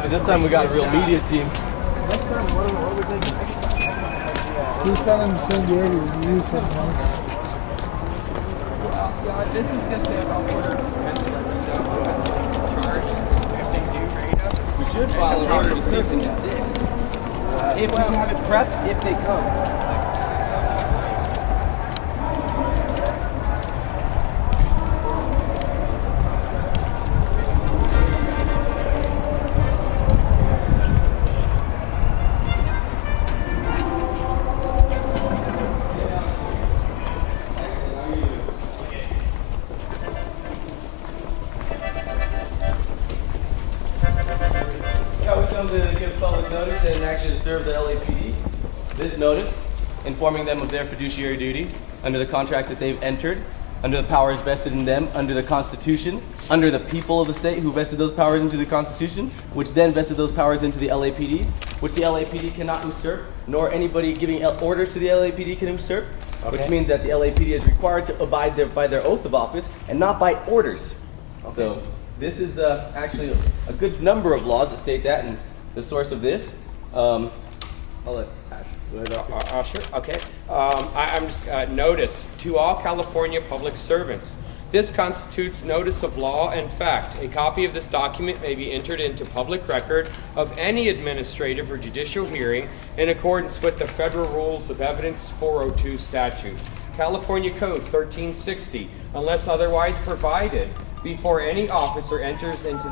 Yeah, but this time we got a real media team. Next time, what are we thinking? He's telling San Diego to use something. This is just about order charge if they do raid us. We should file an order to cease and desist. If we should have it prepped if they come. To give public notice and actually to serve the LAPD. This notice informing them of their fiduciary duty under the contracts that they've entered, under the powers vested in them, under the Constitution, under the people of the state who vested those powers into the Constitution, which then vested those powers into the LAPD, which the LAPD cannot usurp, nor anybody giving orders to the LAPD can usurp, which means that the LAPD is required to abide by their oath of office and not by orders. Okay. So this is actually a good number of laws that state that, and the source of this. I'll let Ash. Sure. Okay. I'm just notice to all California public servants. This constitutes notice of law and fact. A copy of this document may be entered into public record of any administrative or judicial hearing in accordance with the Federal Rules of Evidence 402 statute. California Code 1360, unless otherwise provided. Before any officer enters into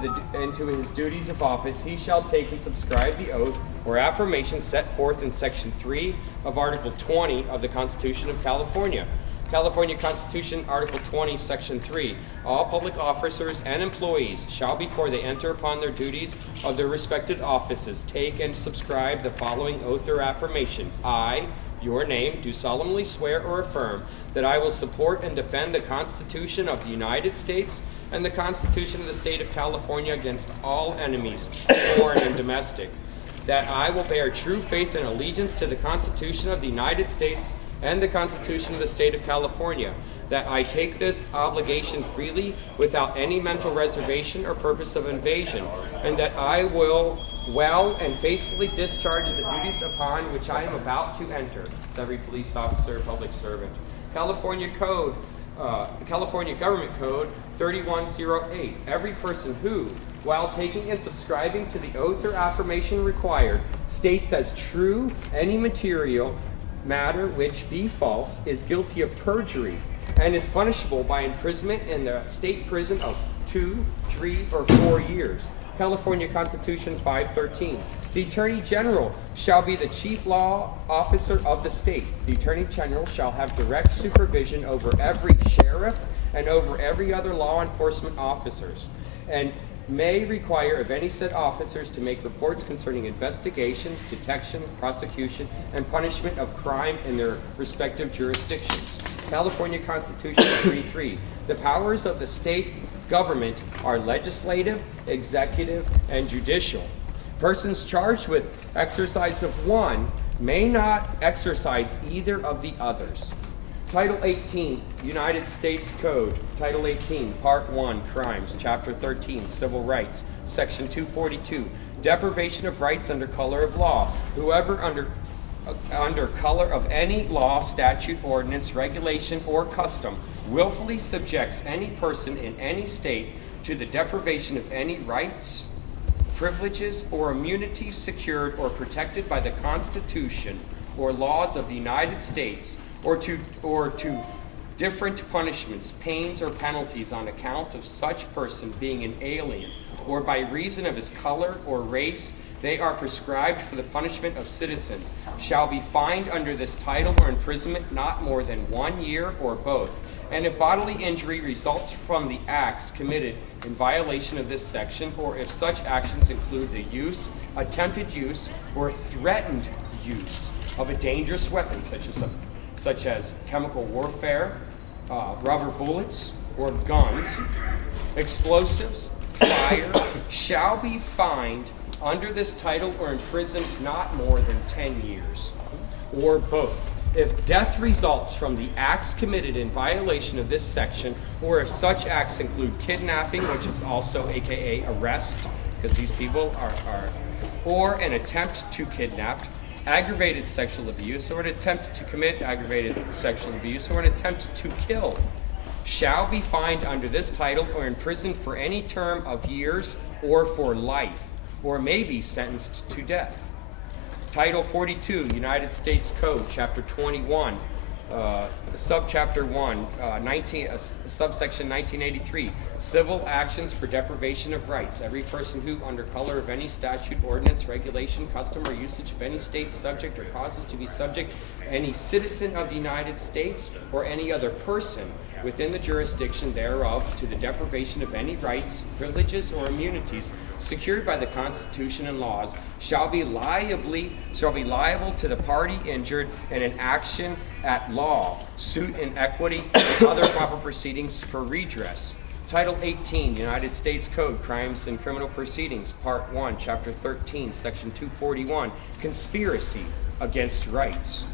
his duties of office, he shall take and subscribe the oath or affirmation set forth in Section 3 of Article 20 of the Constitution of California. California Constitution, Article 20, Section 3. All public officers and employees shall, before they enter upon their duties of their respective offices, take and subscribe the following oath or affirmation. I, your name, do solemnly swear or affirm that I will support and defend the Constitution of the United States and the Constitution of the State of California against all enemies, foreign and domestic. That I will bear true faith and allegiance to the Constitution of the United States and the Constitution of the State of California. That I take this obligation freely without any mental reservation or purpose of evasion. And that I will well and faithfully discharge the duties upon which I am about to enter. It's every police officer, public servant. California Government Code 3108. Every person who, while taking and subscribing to the oath or affirmation required, states as true any material matter which be false, is guilty of perjury and is punishable by imprisonment in the state prison of 2, 3, or 4 years. California Constitution 513. The Attorney General shall be the chief law officer of the state. The Attorney General shall have direct supervision over every sheriff and over every other law enforcement officers, and may require of any said officers to make reports concerning investigation, detection, prosecution, and punishment of crime in their respective jurisdictions. California Constitution 3.3. The powers of the state government are legislative, executive, and judicial. Persons charged with exercise of one may not exercise either of the others. Title 18, United States Code, Title 18, Part 1, Crimes, Chapter 13, Civil Rights, Section 242, Deprivation of rights under color of law. Whoever under color of any law, statute, ordinance, regulation, or custom willfully subjects any person in any state to the deprivation of any rights, privileges, or immunities secured or protected by the Constitution or laws of the United States, or to different punishments, pains, or penalties on account of such person being an alien, or by reason of his color or race, they are prescribed for the punishment of citizens, shall be fined under this title or imprisonment not more than 1 year or both. And if bodily injury results from the acts committed in violation of this section, or if such actions include the use, attempted use, or threatened use of a dangerous weapon, such as chemical warfare, rubber bullets, or guns, explosives, fire, shall be fined under this title or imprisoned not more than 10 years, or both. If death results from the acts committed in violation of this section, or if such acts include kidnapping, which is also AKA arrest, because these people are, or an attempt to kidnap, aggravated sexual abuse, or an attempt to commit aggravated sexual abuse, or an attempt to kill, shall be fined under this title or imprisoned for any term of years or for life, or may be sentenced to death. Title 42, United States Code, Chapter 21, Subchapter 1, Subsection 1983, Civil Actions for Deprivation of Rights. Every person who, under color of any statute, ordinance, regulation, custom, or usage of any state subject or causes to be subject, any citizen of the United States or any other person within the jurisdiction thereof to the deprivation of any rights, privileges, or immunities secured by the Constitution and laws shall be liable to the party injured in an action at law, suit in equity, and other proper proceedings for redress. Title 18, United States Code, Crimes and Criminal Proceedings, Part 1, Chapter 13, Section 241, Conspiracy against Rights.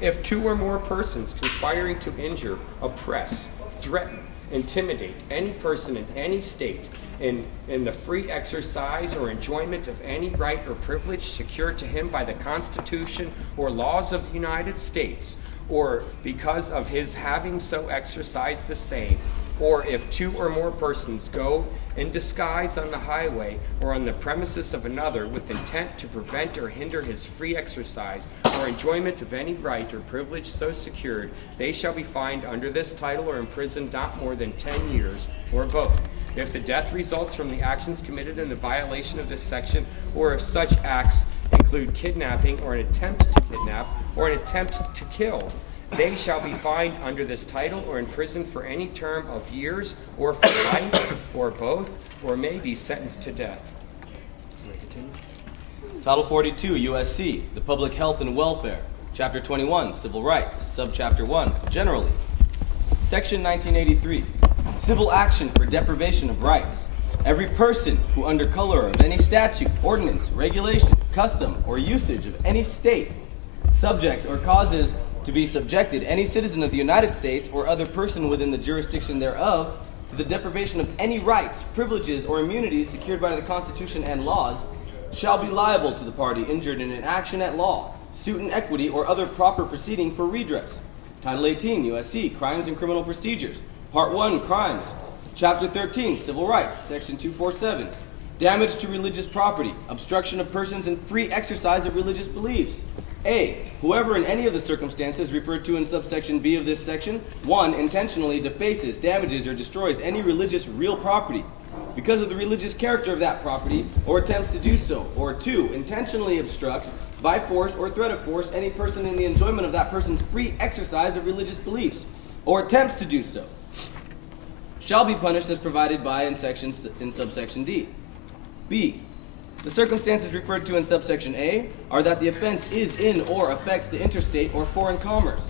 If two or more persons conspiring to injure, oppress, threaten, intimidate any person in any state in the free exercise or enjoyment of any right or privilege secured to him by the Constitution or laws of the United States, or because of his having so exercised the same, or if two or more persons go in disguise on the highway or on the premises of another with intent to prevent or hinder his free exercise or enjoyment of any right or privilege so secured, they shall be fined under this title or imprisoned not more than 10 years, or both. If the death results from the actions committed in the violation of this section, or if such acts include kidnapping or an attempt to kidnap or an attempt to kill, they shall be fined under this title or imprisoned for any term of years or for life or both, or may be sentenced to death. Title 42, USC, the Public Health and Welfare. Chapter 21, Civil Rights. Subchapter 1, Generally. Section 1983, Civil Action for Deprivation of Rights. Every person who, under color of any statute, ordinance, regulation, custom, or usage of any state, subjects or causes to be subjected any citizen of the United States or other person within the jurisdiction thereof to the deprivation of any rights, privileges, or immunities secured by the Constitution and laws shall be liable to the party injured in an action at law, suit in equity, or other proper proceeding for redress. Title 18, USC, Crimes and Criminal Procedures. Part 1, Crimes. Chapter 13, Civil Rights, Section 247. Damage to religious property, obstruction of persons in free exercise of religious beliefs. A. Whoever in any of the circumstances referred to in subsection B of this section, 1. Intentionally defaces, damages, or destroys any religious real property because of the religious character of that property, or attempts to do so, or 2. Intentionally obstructs, by force or threat of force, any person in the enjoyment of that person's free exercise of religious beliefs, or attempts to do so, shall be punished as provided by in subsection D. B. The circumstances referred to in subsection A are that the offense is in or affects the interstate or foreign commerce.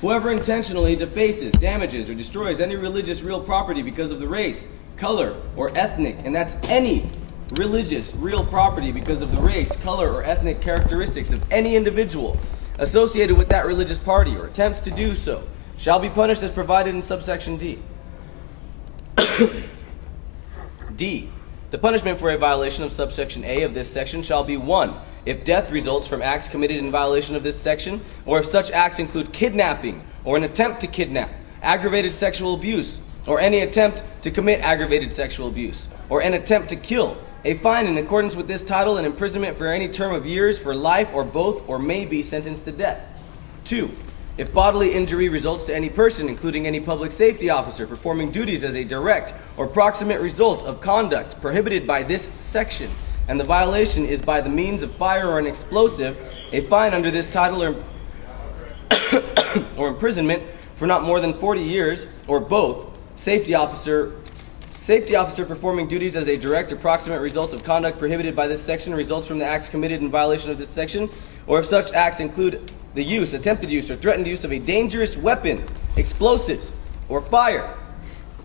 Whoever intentionally defaces, damages, or destroys any religious real property because of the race, color, or ethnic, and that's any religious real property because of the race, color, or ethnic characteristics of any individual associated with that religious party, or attempts to do so, shall be punished as provided in subsection D. D. The punishment for a violation of subsection A of this section shall be 1. If death results from acts committed in violation of this section, or if such acts include kidnapping, or an attempt to kidnap, aggravated sexual abuse, or any attempt to commit aggravated sexual abuse, or an attempt to kill, a fine in accordance with this title and imprisonment for any term of years, for life, or both, or may be sentenced to death. 2. If bodily injury results to any person, including any public safety officer, performing duties as a direct or proximate result of conduct prohibited by this section, and the violation is by the means of fire or an explosive, a fine under this title or imprisonment for not more than 40 years, or both. Safety officer performing duties as a direct or proximate result of conduct prohibited by this section results from the acts committed in violation of this section, or if such acts include the use, attempted use, or threatened use of a dangerous weapon, explosives, or fire,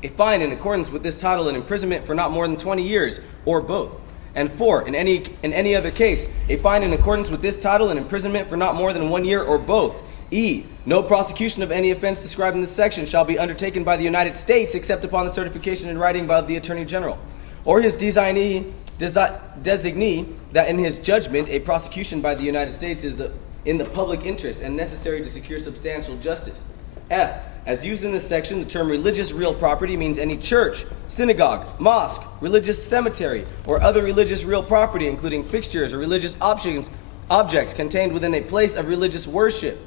a fine in accordance with this title and imprisonment for not more than 20 years, or both. And 4, in any other case, a fine in accordance with this title and imprisonment for not more than 1 year, or both. E. No prosecution of any offense described in this section shall be undertaken by the United States except upon the certification in writing by the Attorney General, or his designee designee that in his judgment a prosecution by the United States is in the public interest and necessary to secure substantial justice. F. As used in this section, the term religious real property means any church, synagogue, mosque, religious cemetery, or other religious real property, including fixtures or religious objects contained within a place of religious worship.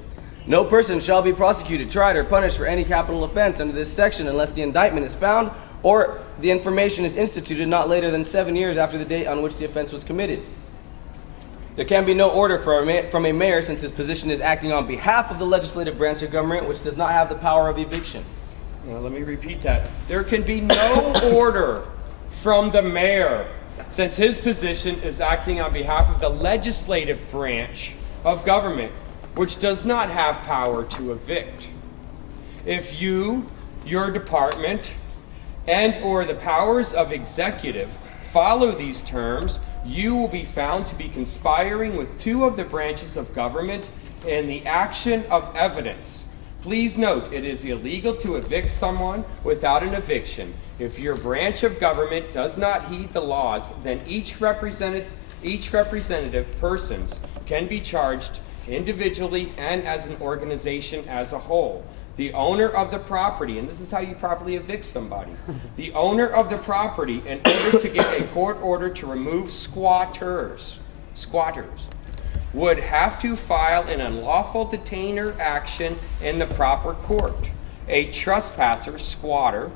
No person shall be prosecuted, tried, or punished for any capital offense under this section unless the indictment is found or the information is instituted not later than 7 years after the date on which the offense was committed. There can be no order from a mayor since his position is acting on behalf of the legislative branch of government, which does not have the power of eviction. Now, let me repeat that. There can be no order from the mayor since his position is acting on behalf of the legislative branch of government, which does not have power to evict. If you, your department, and or the powers of executive follow these terms, you will be found to be conspiring with two of the branches of government in the action of evidence. Please note, it is illegal to evict someone without an eviction. If your branch of government does not heed the laws, then each representative persons can be charged individually and as an organization as a whole. The owner of the property, and this is how you properly evict somebody, the owner of the property, in order to get a court order to remove squatters, would have to file an unlawful detainer action in the proper court. A trespasser, squatter,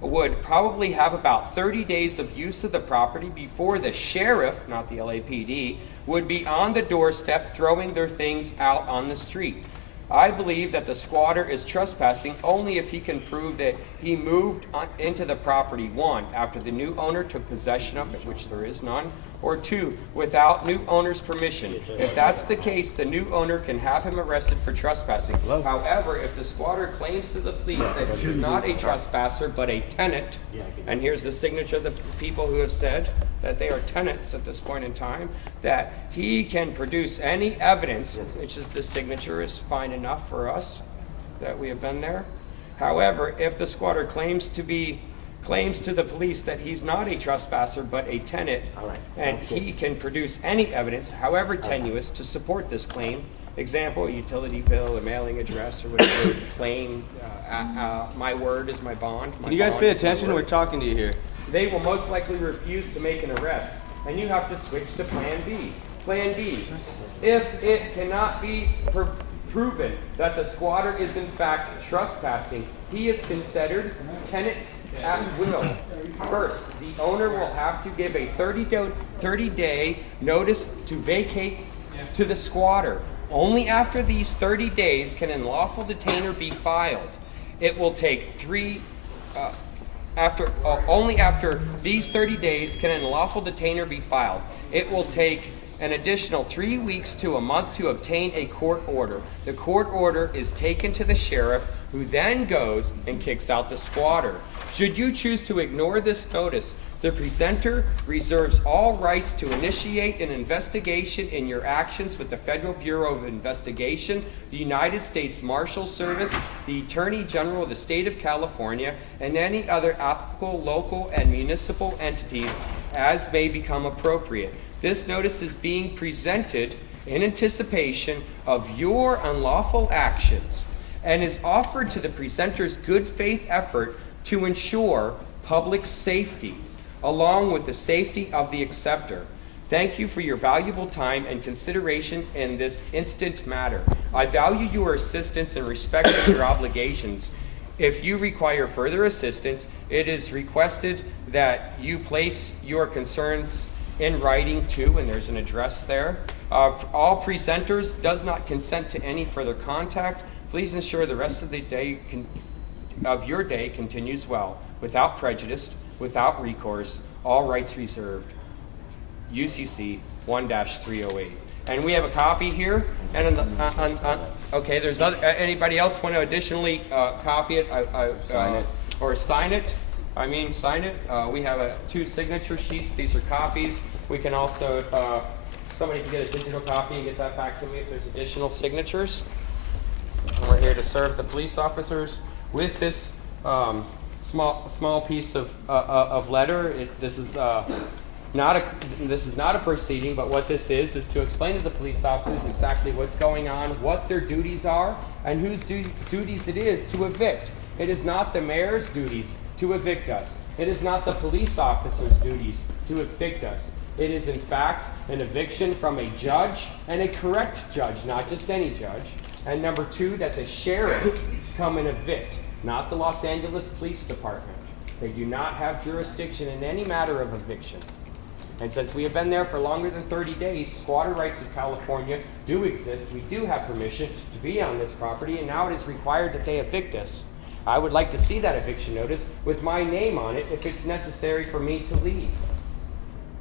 would probably have about 30 days of use of the property before the sheriff, not the LAPD, would be on the doorstep throwing their things out on the street. I believe that the squatter is trespassing only if he can prove that he moved into the property, 1, after the new owner took possession of it, which there is none, or 2, without new owner's permission. If that's the case, the new owner can have him arrested for trespassing. However, if the squatter claims to the police that he's not a trespasser but a tenant, and here's the signature of the people who have said that they are tenants at this point in time, that he can produce any evidence, which is the signature is fine enough for us that we have been there. However, if the squatter claims to the police that he's not a trespasser but a tenant, and he can produce any evidence, however tenuous, to support this claim, example, a utility bill, a mailing address, or whatever, claim, my word is my bond. Can you guys pay attention? We're talking to you here. They will most likely refuse to make an arrest, and you have to switch to Plan B. Plan B. If it cannot be proven that the squatter is in fact trespassing, he is considered tenant at will. First, the owner will have to give a 30-day notice to vacate to the squatter. Only after these 30 days can an unlawful detainer be filed. It will take only after these 30 days can an unlawful detainer be filed. It will take an additional 3 weeks to a month to obtain a court order. The court order is taken to the sheriff, who then goes and kicks out the squatter. Should you choose to ignore this notice, the presenter reserves all rights to initiate an investigation in your actions with the Federal Bureau of Investigation, the United States Marshal Service, the Attorney General of the State of California, and any other applicable local and municipal entities as may become appropriate. This notice is being presented in anticipation of your unlawful actions and is offered to the presenter's good faith effort to ensure public safety, along with the safety of the acceptor. Thank you for your valuable time and consideration in this instant matter. I value your assistance and respect your obligations. If you require further assistance, it is requested that you place your concerns in writing too, and there's an address there. All presenters does not consent to any further contact. Please ensure the rest of the day of your day continues well, without prejudice, without recourse, all rights reserved. UCC 1-308. And we have a copy here. And okay, there's other. Anybody else want to additionally copy it? Sign it. Or sign it? Sign it. We have 2 signature sheets. These are copies. We can also, if somebody can get a digital copy and get that back to me if there's additional signatures. And we're here to serve the police officers with this small piece of letter. This is This is not a proceeding, but what this is to explain to the police officers exactly what's going on, what their duties are, and whose duties it is to evict. It is not the mayor's duties to evict us. It is not the police officer's duties to evict us. It is, in fact, an eviction from a judge, and a correct judge, not just any judge. And number two, that the sheriff come and evict, not the Los Angeles Police Department. They do not have jurisdiction in any matter of eviction. And since we have been there for longer than 30 days, squatter rights in California do exist. We do have permission to be on this property, and now it is required that they evict us. I would like to see that eviction notice with my name on it if it's necessary for me to leave.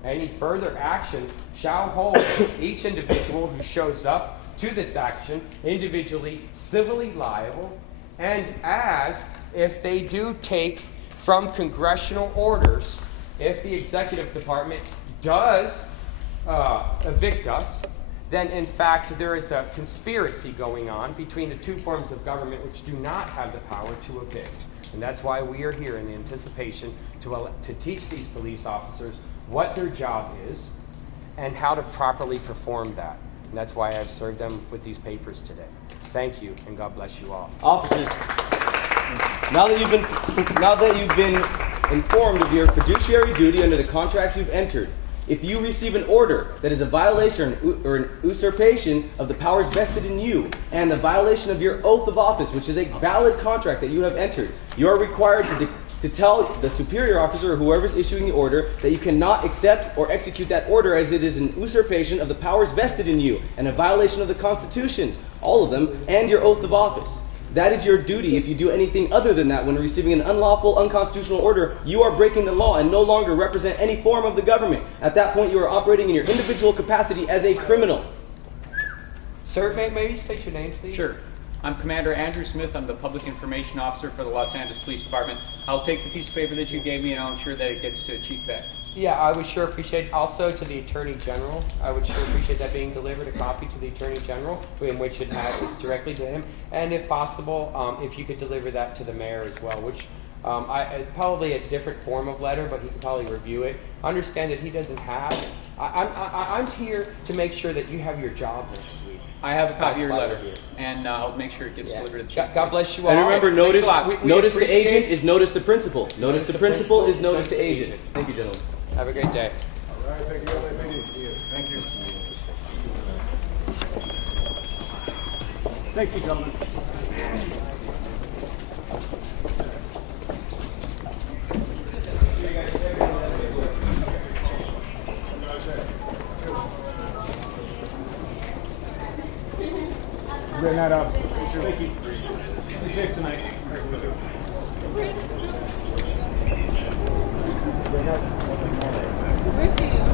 Any further actions shall hold each individual who shows up to this action individually civilly liable, and as if they do take from congressional orders, if the executive department does evict us, then in fact there is a conspiracy going on between the two forms of government which do not have the power to evict. And that's why we are here in anticipation to teach these police officers what their job is and how to properly perform that. And that's why I've served them with these papers today. Thank you, and God bless you all. Officers, now that you've been informed of your fiduciary duty under the contracts you've entered, if you receive an order that is a violation or an usurpation of the powers vested in you and the violation of your oath of office, which is a valid contract that you have entered, you are required to tell the superior officer or whoever is issuing the order that you cannot accept or execute that order, as it is an usurpation of the powers vested in you and a violation of the constitutions, all of them, and your oath of office. That is your duty. If you do anything other than that when receiving an unlawful, unconstitutional order, you are breaking the law and no longer represent any form of the government. At that point, you are operating in your individual capacity as a criminal. Sir, may you state your name, please? Sure. I'm Commander Andrew Smith. I'm the Public Information Officer for the Los Angeles Police Department. I'll take the piece of paper that you gave me and I'll ensure that it gets to Chief Beck. Yeah, I would sure appreciate, also to the Attorney General, I would sure appreciate that being delivered, a copy to the Attorney General, in which it has directly to him. And if possible, if you could deliver that to the mayor as well, which probably a different form of letter, but he can probably review it. Understand that he doesn't have, I'm here to make sure that you have your job next week. I have a copy of your That's why letter, we're here. and I'll make sure it gets delivered to the Chief. God bless you all. And remember, Thanks a lot. We notice to appreciate- agent is notice to principal. Notice to principal is notice to agent. agent. Thank you, gentlemen. Have a great day. All right, thank you, LAPD. Thank you. Thank you, gentlemen. Great night, officer. Thank you. Be safe tonight. Where's he?